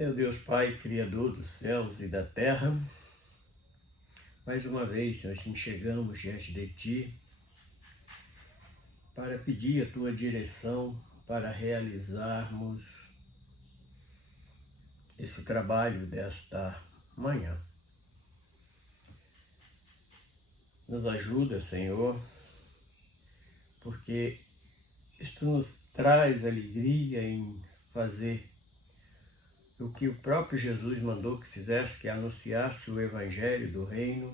Senhor Deus Pai, Criador dos céus e da terra, mais uma vez nós chegamos diante de Ti para pedir a Tua direção para realizarmos esse trabalho desta manhã. Nos ajuda, Senhor, porque isto nos traz alegria em fazer o que o próprio Jesus mandou que fizesse, que anunciasse o Evangelho do Reino.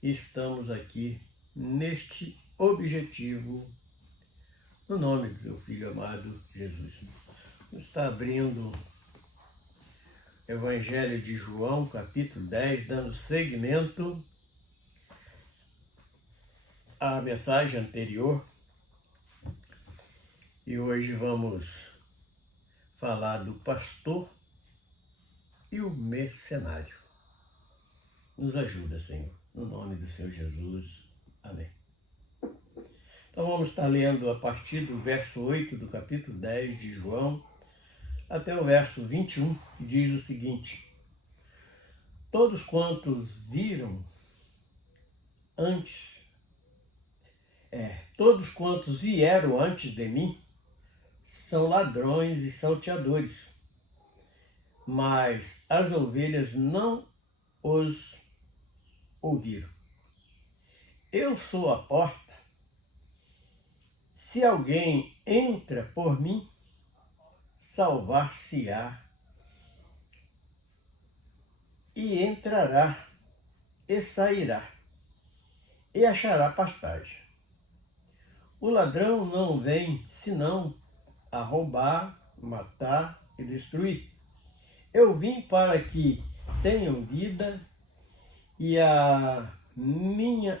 E estamos aqui neste objetivo, no nome do seu Filho amado Jesus. Está abrindo o Evangelho de João, capítulo 10, dando seguimento à mensagem anterior. E hoje vamos falar do pastor e o mercenário. Nos ajuda, Senhor, no nome do Senhor Jesus. Amém. Então vamos estar lendo a partir do verso 8 do capítulo 10 de João até o verso 21, que diz o seguinte: Todos quantos vieram antes de mim são ladrões e salteadores, mas as ovelhas não os ouviram. Eu sou a porta. Se alguém entra por mim, salvar-se-á, e entrará e sairá, e achará pastagem. O ladrão não vem senão a roubar, matar e destruir. Eu vim para que tenham vida e a minha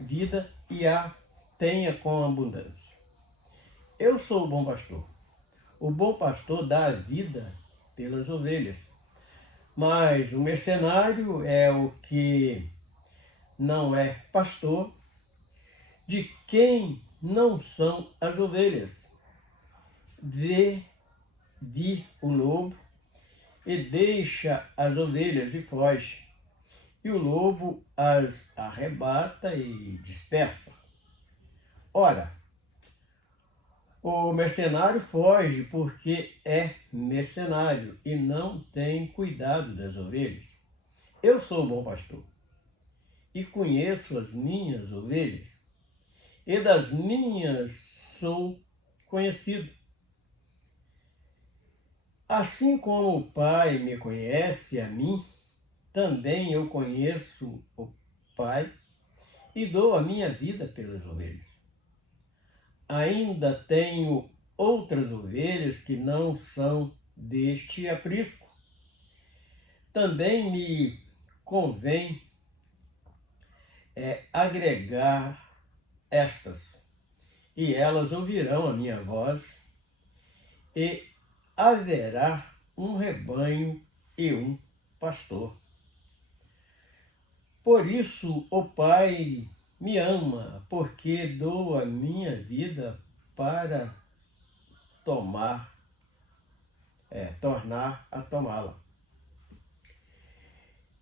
vida e a tenha com abundância. Eu sou o bom pastor. O bom pastor dá a vida pelas ovelhas. Mas o mercenário é o que não é pastor, de quem não são as ovelhas. Vê vir o lobo e deixa as ovelhas e foge. E o lobo as arrebata e dispersa. Ora, o mercenário foge porque é mercenário e não tem cuidado das ovelhas. Eu sou o bom pastor e conheço as minhas ovelhas, e das minhas sou conhecido. Assim como o Pai me conhece a mim, também eu conheço o Pai e dou a minha vida pelas ovelhas. Ainda tenho outras ovelhas que não são deste aprisco. Também me convém agregar estas, e elas ouvirão a minha voz, e haverá um rebanho e um pastor. Por isso o Pai me ama, porque dou a minha vida para tornar a tomá-la.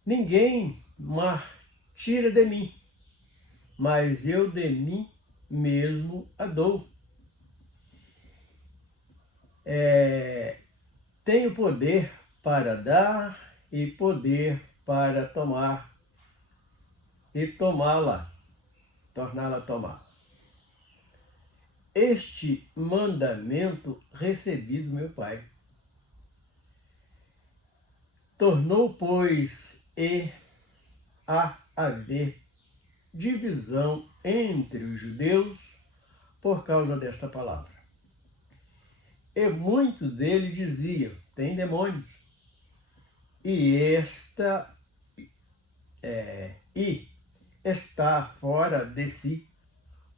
Ninguém mais tira de mim, mas eu de mim mesmo a dou. Tenho poder para dar e poder para tomar e torná-la tomar. Este mandamento recebi do meu Pai. Tornou, pois, a haver divisão entre os judeus por causa desta palavra. E muitos deles diziam: tem demônios. E está fora de si,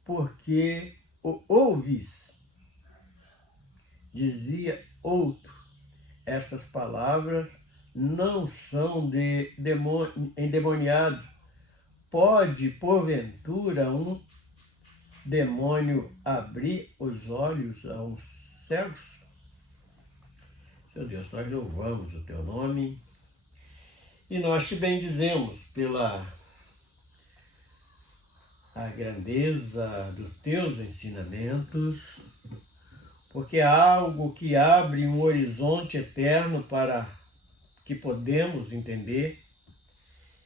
porque o ouvis. Dizia outro: essas palavras não são de endemoniado. Pode, porventura, um demônio abrir os olhos aos cegos? Meu Deus, nós louvamos o teu nome e nós te bendizemos pela a grandeza dos teus ensinamentos, porque é algo que abre um horizonte eterno para que podemos entender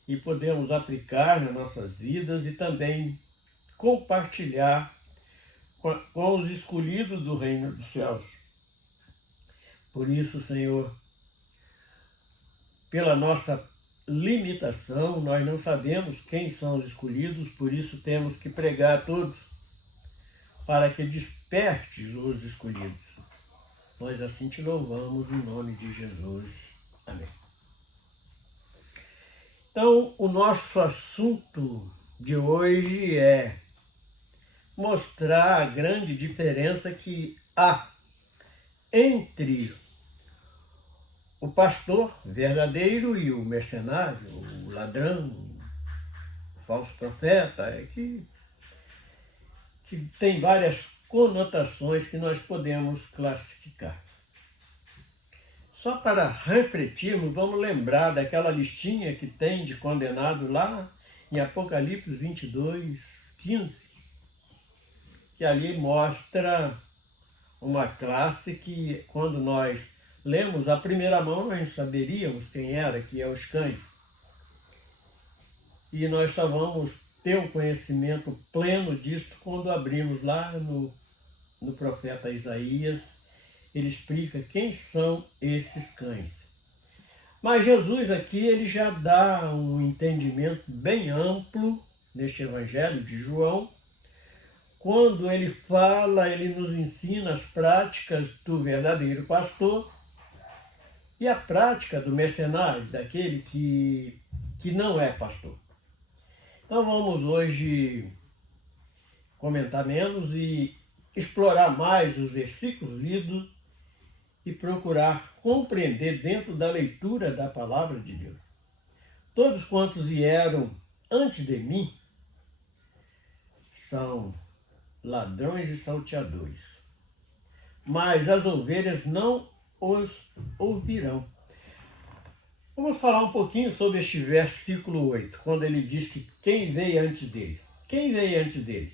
e podemos aplicar nas nossas vidas e também compartilhar com os escolhidos do reino dos céus. Por isso, Senhor, pela nossa limitação, nós não sabemos quem são os escolhidos, por isso temos que pregar a todos, para que despertes os escolhidos. Nós assim te louvamos em nome de Jesus. Amém. Então, o nosso assunto de hoje é mostrar a grande diferença que há entre o pastor verdadeiro e o mercenário, o ladrão, o falso profeta, que tem várias conotações que nós podemos classificar. Só para refletirmos, vamos lembrar daquela listinha que tem de condenado lá em Apocalipse 22, 15, que ali mostra uma classe que, quando nós lemos a primeira mão, nós saberíamos quem era, que é os cães. E nós só vamos ter um conhecimento pleno disso quando abrimos lá no profeta Isaías. Ele explica quem são esses cães. Mas Jesus aqui ele já dá um entendimento bem amplo neste Evangelho de João. Quando ele fala, ele nos ensina as práticas do verdadeiro pastor e a prática do mercenário, daquele que não é pastor. Então vamos hoje comentar menos e explorar mais os versículos lidos e procurar compreender dentro da leitura da palavra de Deus. Todos quantos vieram antes de mim são ladrões e salteadores, mas as ovelhas não os ouvirão. Vamos falar um pouquinho sobre este versículo 8, quando ele diz que quem veio antes dele. Quem veio antes deles?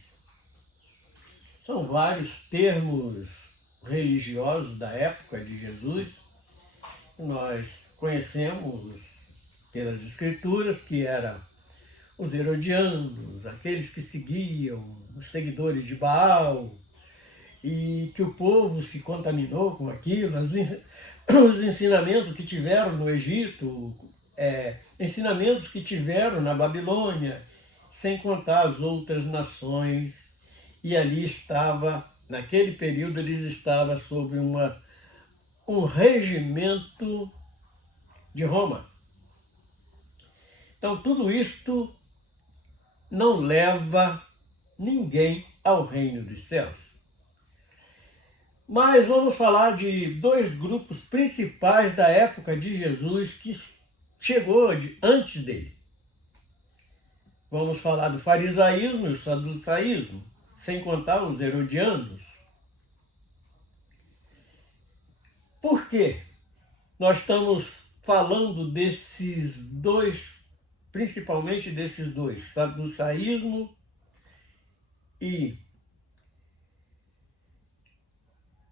São vários termos religiosos da época de Jesus. Nós conhecemos pelas escrituras que eram os herodianos, aqueles que seguiam, os seguidores de Baal, e que o povo se contaminou com aquilo, os ensinamentos que tiveram no Egito, ensinamentos que tiveram na Babilônia, sem contar as outras nações, e ali estava, naquele período, eles estavam sob um regimento de Roma. Então, tudo isto não leva ninguém ao reino dos céus. Mas vamos falar de dois grupos principais da época de Jesus que chegou antes dele. Vamos falar do farisaísmo e o saducaísmo, sem contar os herodianos. Por quê? Nós estamos falando desses dois, principalmente desses dois, saducaísmo e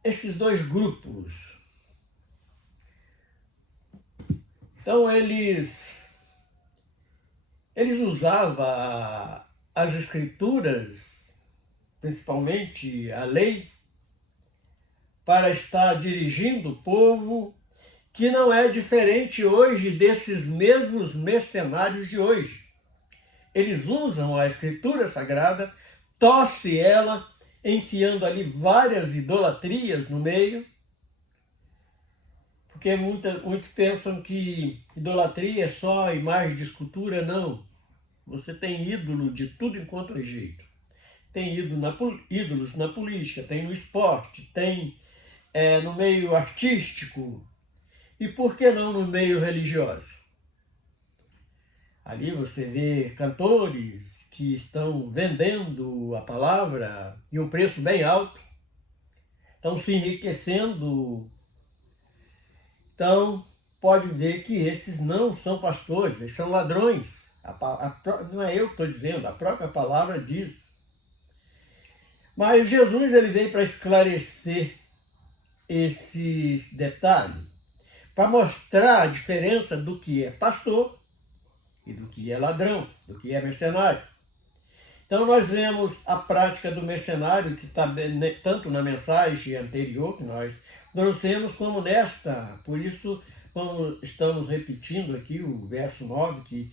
esses dois grupos. Então eles usavam as escrituras, principalmente a lei, para estar dirigindo o povo, que não é diferente hoje desses mesmos mercenários de hoje. Eles usam a escritura sagrada, torcem ela, enfiando ali várias idolatrias no meio, porque muitos pensam que idolatria é só imagem de escultura. Não. Você tem ídolo de tudo enquanto é jeito. Tem ídolos na política, tem no esporte, tem no meio artístico e, por que não, no meio religioso. Ali você vê cantores que estão vendendo a palavra em um preço bem alto, estão se enriquecendo Então, pode ver que esses não são pastores, eles são ladrões. Não é eu que estou dizendo, a própria palavra diz. Mas Jesus ele veio para esclarecer esses detalhes, para mostrar a diferença do que é pastor e do que é ladrão, do que é mercenário. Então nós vemos a prática do mercenário, que está tanto na mensagem anterior que nós trouxemos, como nesta. Por isso, como estamos repetindo aqui o verso 9, que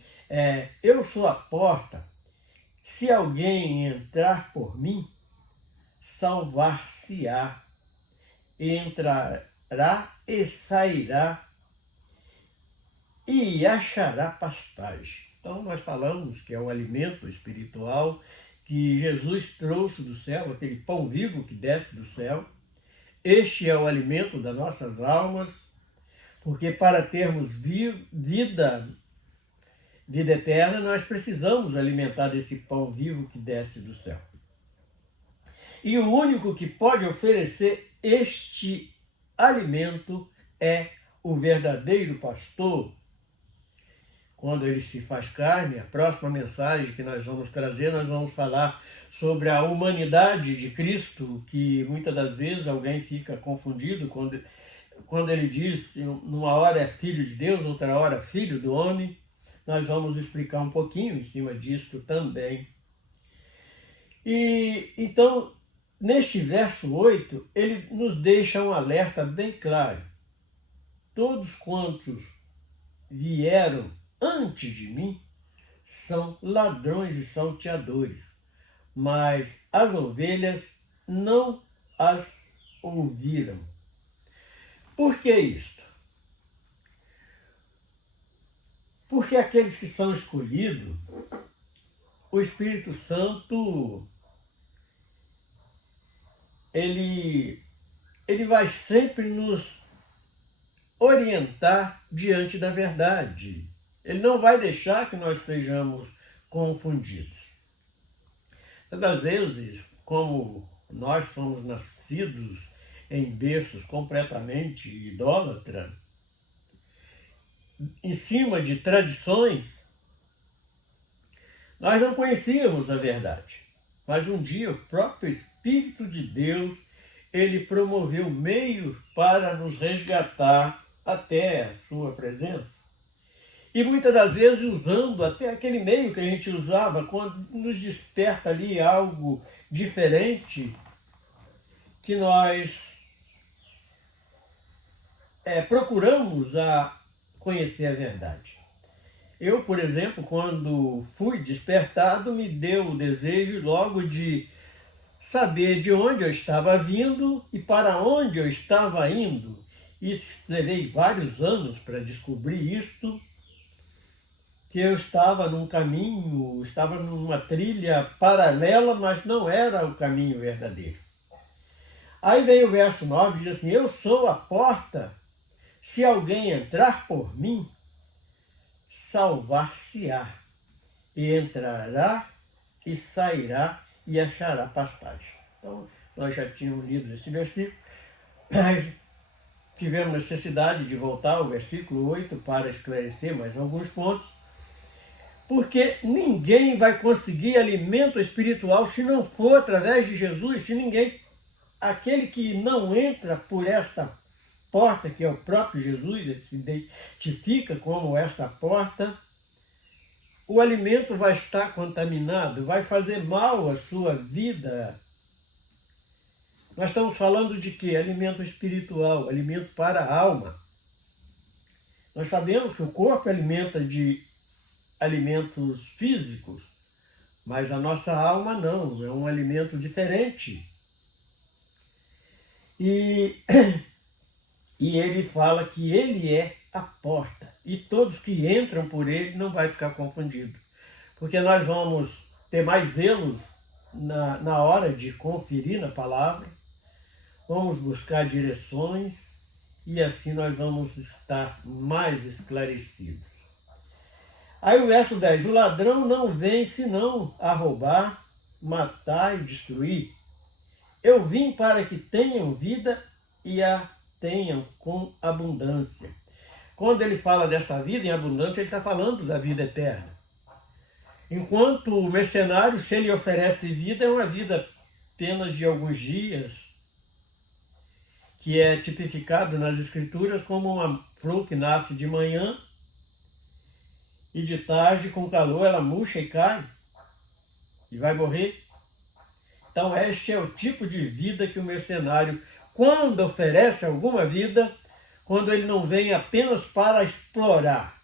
eu sou a porta, se alguém entrar por mim, salvar-se-á, entrará e sairá e achará pastagem. Então nós falamos que é um alimento espiritual que Jesus trouxe do céu, aquele pão vivo que desce do céu. Este é o alimento das nossas almas, porque para termos vida eterna, nós precisamos alimentar desse pão vivo que desce do céu. E o único que pode oferecer este alimento é o verdadeiro pastor. Quando ele se faz carne, a próxima mensagem que nós vamos trazer, nós vamos falar sobre a humanidade de Cristo, que muitas das vezes alguém fica confundido quando ele diz, numa hora é filho de Deus, outra hora filho do homem. Nós vamos explicar um pouquinho em cima disto também. E então, neste verso 8, ele nos deixa um alerta bem claro. Todos quantos vieram antes de mim são ladrões e salteadores, mas as ovelhas não as ouviram. Por que isto? Porque aqueles que são escolhidos, o Espírito Santo, ele vai sempre nos orientar diante da verdade. Ele não vai deixar que nós sejamos confundidos. Muitas vezes, como nós fomos nascidos em berços completamente idólatras, em cima de tradições, nós não conhecíamos a verdade. Mas um dia o próprio Espírito de Deus, ele promoveu meios para nos resgatar até a sua presença. E muitas das vezes usando até aquele meio que a gente usava quando nos desperta ali algo diferente, que nós procuramos a conhecer a verdade. Eu, por exemplo, quando fui despertado, me deu o desejo logo de saber de onde eu estava vindo e para onde eu estava indo. E levei vários anos para descobrir isto, que eu estava num caminho, estava numa trilha paralela, mas não era o caminho verdadeiro. Aí vem o verso 9, diz assim, eu sou a porta, se alguém entrar por mim, salvar-se-á, e entrará e sairá e achará pastagem. Então, nós já tínhamos lido esse versículo, mas tivemos necessidade de voltar ao versículo 8 para esclarecer mais alguns pontos, porque ninguém vai conseguir alimento espiritual se não for através de Jesus, aquele que não entra por esta porta, que é o próprio Jesus, ele se identifica como esta porta, o alimento vai estar contaminado, vai fazer mal à sua vida. Nós estamos falando de quê? Alimento espiritual, alimento para a alma. Nós sabemos que o corpo alimenta de alimentos físicos, mas a nossa alma não, é um alimento diferente. E ele fala que ele é a porta, e todos que entram por ele não vai ficar confundido, porque nós vamos ter mais zelos na hora de conferir na palavra, vamos buscar direções, e assim nós vamos estar mais esclarecidos. Aí o verso 10, o ladrão não vem senão a roubar, matar e destruir. Eu vim para que tenham vida e a tenham com abundância. Quando ele fala dessa vida em abundância, ele está falando da vida eterna. Enquanto o mercenário, se ele oferece vida, é uma vida apenas de alguns dias, que é tipificado nas Escrituras como uma flor que nasce de manhã e de tarde, com calor, ela murcha e cai e vai morrer. Então este é o tipo de vida que o mercenário, quando oferece alguma vida, quando ele não vem apenas para explorar,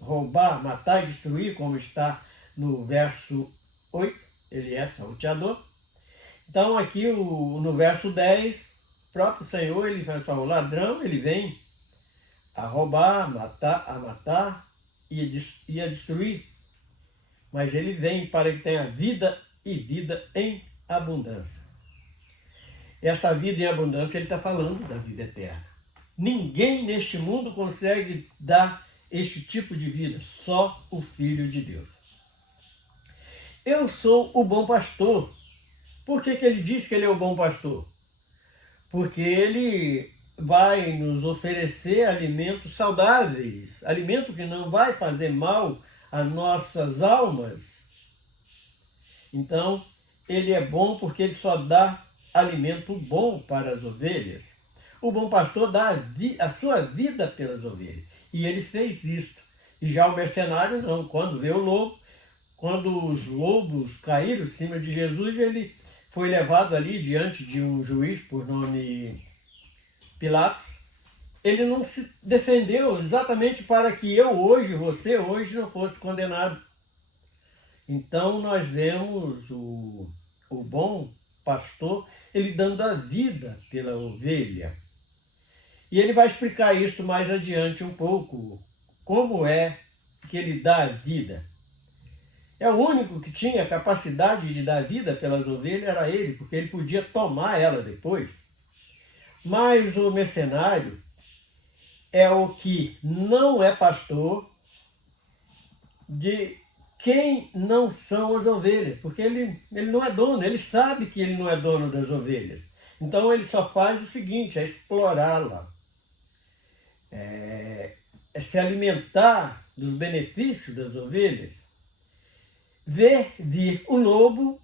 roubar, matar e destruir, como está no verso 8, ele é salteador. Então aqui no verso 10, o próprio Senhor, ele vai falar, o ladrão, ele vem a roubar, a matar e a destruir. Mas ele vem para que tenha vida e vida em abundância. Esta vida em abundância, ele está falando da vida eterna. Ninguém neste mundo consegue dar este tipo de vida, só o Filho de Deus. Eu sou o bom pastor. Por que ele diz que ele é o bom pastor? Porque ele vai nos oferecer alimentos saudáveis, alimento que não vai fazer mal às nossas almas. Então, ele é bom porque ele só dá alimento bom para as ovelhas. O bom pastor dá a sua vida pelas ovelhas. E ele fez isso. E já o mercenário não. Quando vê o lobo, quando os lobos caíram em cima de Jesus, ele foi levado ali diante de um juiz por nome Pilatos. Ele não se defendeu exatamente para que eu hoje, você hoje, não fosse condenado. Então nós vemos o bom pastor, ele dando a vida pela ovelha. E ele vai explicar isso mais adiante um pouco, como é que ele dá a vida. É o único que tinha capacidade de dar vida pelas ovelhas, era ele, porque ele podia tomar ela depois. Mas o mercenário é o que não é pastor de quem não são as ovelhas, porque ele não é dono, ele sabe que ele não é dono das ovelhas. Então ele só faz o seguinte, é explorá-la, é se alimentar dos benefícios das ovelhas, ver vir o lobo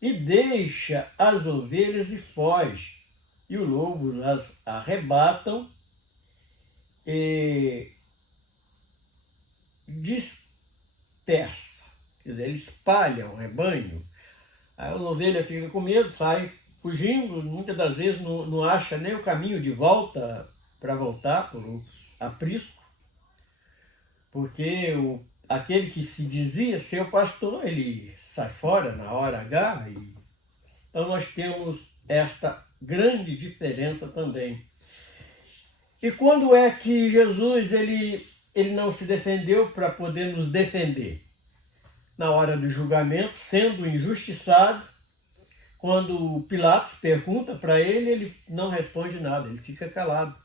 e deixa as ovelhas e foge. E o lobo as arrebatam e dispersa, quer dizer, ele espalha o rebanho. Aí a ovelha fica com medo, sai fugindo, muitas das vezes não acha nem o caminho de volta para voltar por um aprisco, porque aquele que se dizia ser o pastor, ele sai fora na hora H. Então nós temos esta grande diferença também. E quando é que Jesus ele não se defendeu para poder nos defender? Na hora do julgamento, sendo injustiçado, quando Pilatos pergunta para ele, ele não responde nada, ele fica calado.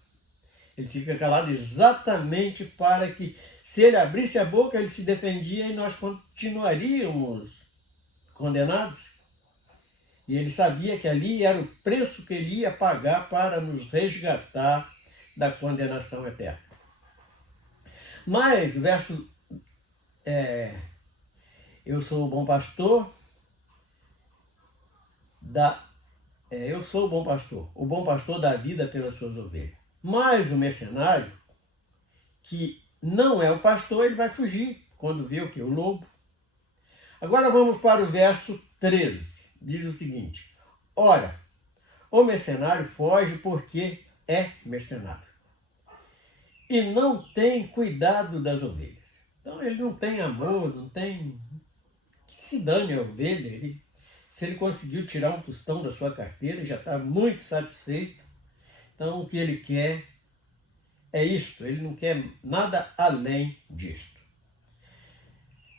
Ele fica calado exatamente para que, se ele abrisse a boca, ele se defendia e nós continuaríamos condenados. E ele sabia que ali era o preço que ele ia pagar para nos resgatar da condenação eterna. Mas o verso eu sou o bom pastor, eu sou o bom pastor dá vida pelas suas ovelhas. Mas o mercenário, que não é o pastor, ele vai fugir quando vê o que? O lobo. Agora vamos para o verso 13. Diz o seguinte: ora, o mercenário foge porque é mercenário e não tem cuidado das ovelhas. Então ele não tem amor, não tem... Que se dane a ovelha. Se ele conseguiu tirar um tostão da sua carteira, já está muito satisfeito. Então o que ele quer é isto, ele não quer nada além disto.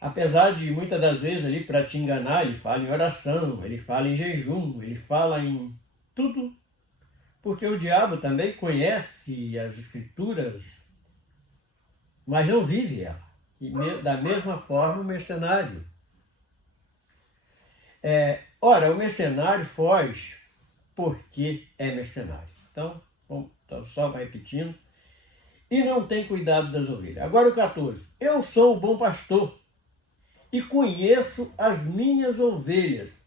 Apesar de muitas das vezes ali para te enganar, ele fala em oração, ele fala em jejum, ele fala em tudo, porque o diabo também conhece as Escrituras, mas não vive ela. E da mesma forma o mercenário. Ora, o mercenário foge porque é mercenário. então só vai repetindo. E não tem cuidado das ovelhas. Agora o 14. Eu sou o bom pastor e conheço as minhas ovelhas,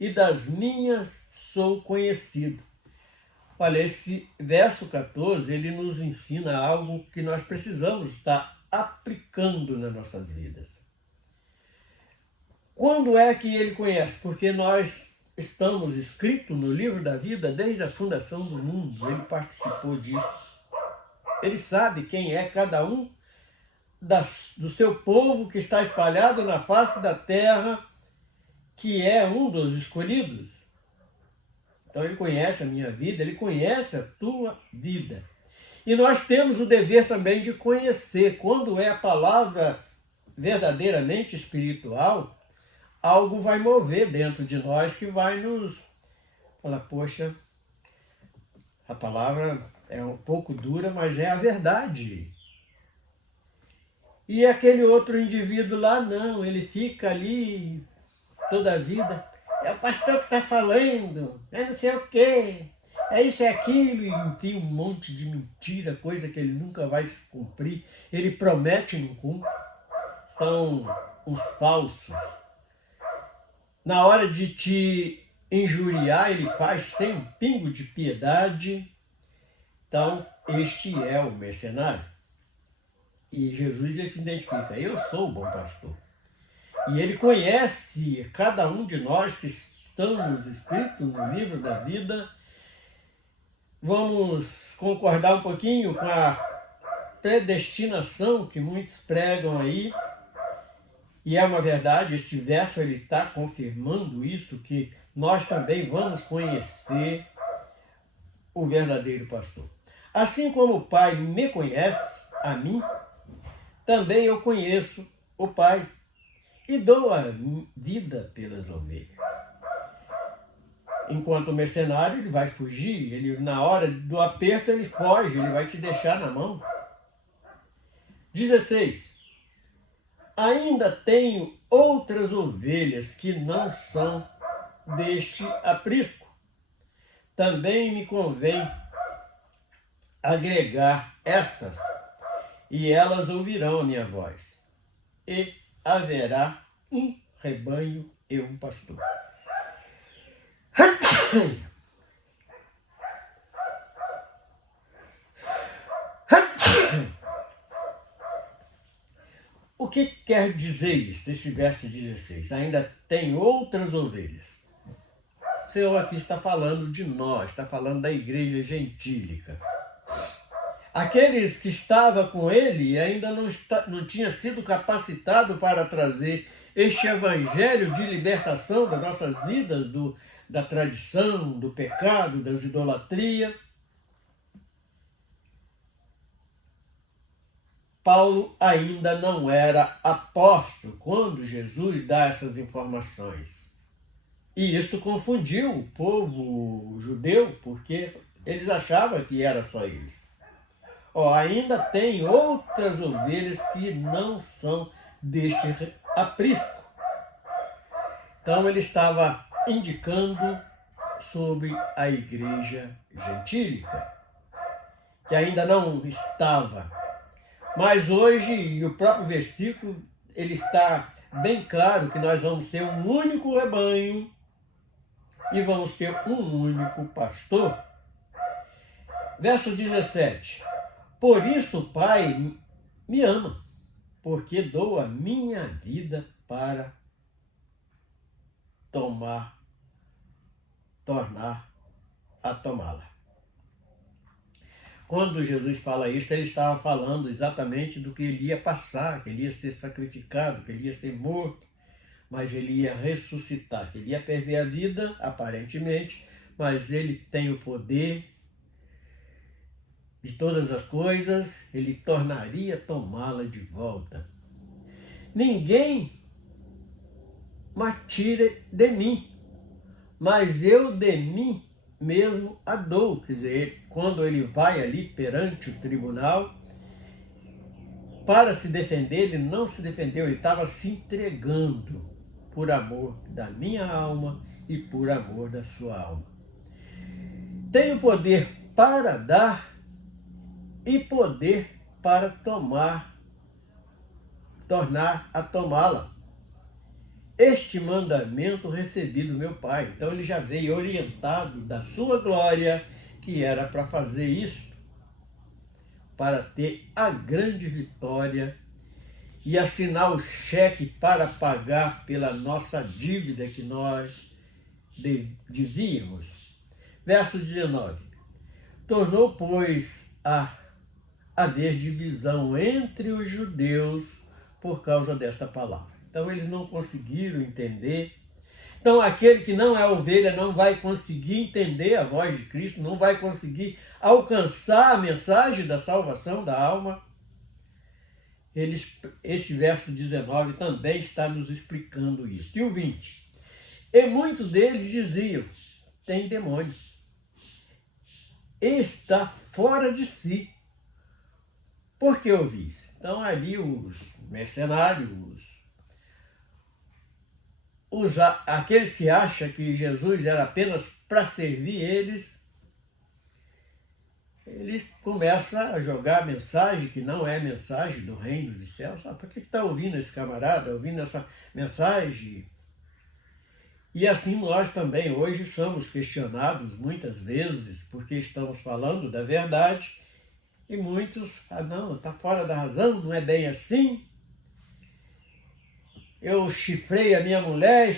e das minhas sou conhecido. Olha, esse verso 14, ele nos ensina algo que nós precisamos estar aplicando nas nossas vidas. Quando é que ele conhece? Porque nós estamos escritos no livro da vida desde a fundação do mundo. Ele participou disso. Ele sabe quem é cada um do seu povo que está espalhado na face da terra, que é um dos escolhidos. Então ele conhece a minha vida, ele conhece a tua vida. E nós temos o dever também de conhecer. Quando é a palavra verdadeiramente espiritual, algo vai mover dentro de nós que vai nos falar, poxa, a palavra é um pouco dura, mas é a verdade. E aquele outro indivíduo lá, não, ele fica ali toda a vida. É o pastor que está falando, é não sei o quê, é isso, é aquilo, e tem um monte de mentira, coisa que ele nunca vai se cumprir. Ele promete e não cumpre. São uns falsos. Na hora de te injuriar, ele faz sem um pingo de piedade. Então, este é o mercenário. E Jesus ele se identifica, eu sou o bom pastor. E ele conhece cada um de nós que estamos escritos no livro da vida. Vamos concordar um pouquinho com a predestinação que muitos pregam aí. E é uma verdade, esse verso ele está confirmando isso, que nós também vamos conhecer o verdadeiro pastor. Assim como o Pai me conhece, a mim, também eu conheço o Pai e dou a vida pelas ovelhas. Enquanto o mercenário ele vai fugir, ele na hora do aperto ele foge, ele vai te deixar na mão. 16. Ainda tenho outras ovelhas que não são deste aprisco. Também me convém agregar estas, e elas ouvirão a minha voz. E haverá um rebanho e um pastor. O que quer dizer isso, esse verso 16? Ainda tem outras ovelhas. O Senhor aqui está falando de nós, está falando da igreja gentílica. Aqueles que estavam com ele ainda não tinha sido capacitado para trazer este evangelho de libertação das nossas vidas, da tradição, do pecado, das idolatrias. Paulo ainda não era apóstolo quando Jesus dá essas informações. E isto confundiu o povo judeu, porque eles achavam que era só eles. Ainda tem outras ovelhas que não são deste aprisco. Então ele estava indicando sobre a igreja gentílica, que ainda não estava. Mas hoje, e o próprio versículo, ele está bem claro que nós vamos ser um único rebanho e vamos ter um único pastor. Verso 17. Por isso o Pai me ama, porque dou a minha vida para tornar a tomá-la. Quando Jesus fala isso, ele estava falando exatamente do que ele ia passar, que ele ia ser sacrificado, que ele ia ser morto, mas ele ia ressuscitar, que ele ia perder a vida, aparentemente, mas ele tem o poder de todas as coisas, ele tornaria tomá-la de volta. Ninguém mais tira de mim, mas eu de mim mesmo a dou. Quer dizer, quando ele vai ali perante o tribunal para se defender, ele não se defendeu, ele estava se entregando por amor da minha alma e por amor da sua alma. Tenho poder para dar e poder para tornar a tomá-la. Este mandamento recebi do meu Pai. Então ele já veio orientado da sua glória, que era para fazer isso, para ter a grande vitória e assinar o cheque para pagar pela nossa dívida que nós devíamos. Verso 19. Tornou, pois, a haver divisão entre os judeus por causa desta palavra. Então eles não conseguiram entender. Então aquele que não é ovelha não vai conseguir entender a voz de Cristo, não vai conseguir alcançar a mensagem da salvação da alma. Esse verso 19 também está nos explicando isso. E o 20. E muitos deles diziam, tem demônio, está fora de si. Por que ouvi isso? Então ali os mercenários, aqueles que acham que Jesus era apenas para servir eles começam a jogar a mensagem que não é mensagem do reino dos céus. Por que está ouvindo esse camarada, ouvindo essa mensagem? E assim nós também hoje somos questionados muitas vezes porque estamos falando da verdade e muitos, não, está fora da razão, não é bem assim. Eu chifrei a minha mulher,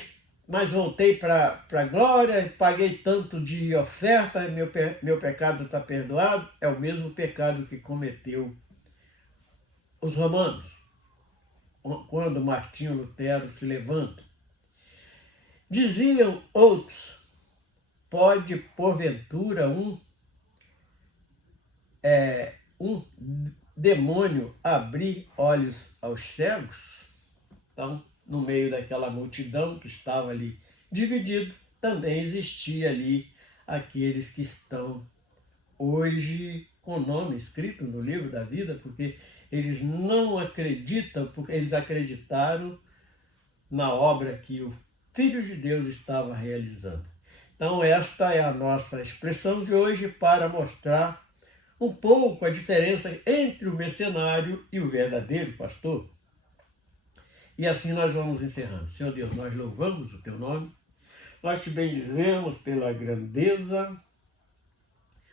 mas voltei para a glória, paguei tanto de oferta, meu pecado está perdoado. É o mesmo pecado que cometeu os romanos, quando Martinho Lutero se levanta. Diziam outros, pode porventura um demônio abrir olhos aos cegos? Então, no meio daquela multidão que estava ali dividido, também existia ali aqueles que estão hoje com o nome escrito no livro da vida, porque eles não acreditam, porque eles acreditaram na obra que o Filho de Deus estava realizando. Então esta é a nossa expressão de hoje para mostrar um pouco a diferença entre o mercenário e o verdadeiro pastor. E assim nós vamos encerrando. Senhor Deus, nós louvamos o teu nome, nós te bendizemos pela grandeza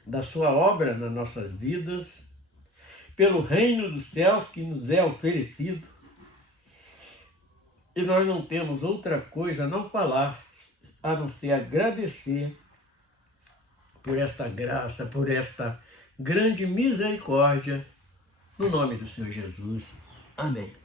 da sua obra nas nossas vidas, pelo reino dos céus que nos é oferecido. E nós não temos outra coisa a não falar, a não ser agradecer por esta graça, por esta grande misericórdia, no nome do Senhor Jesus. Amém.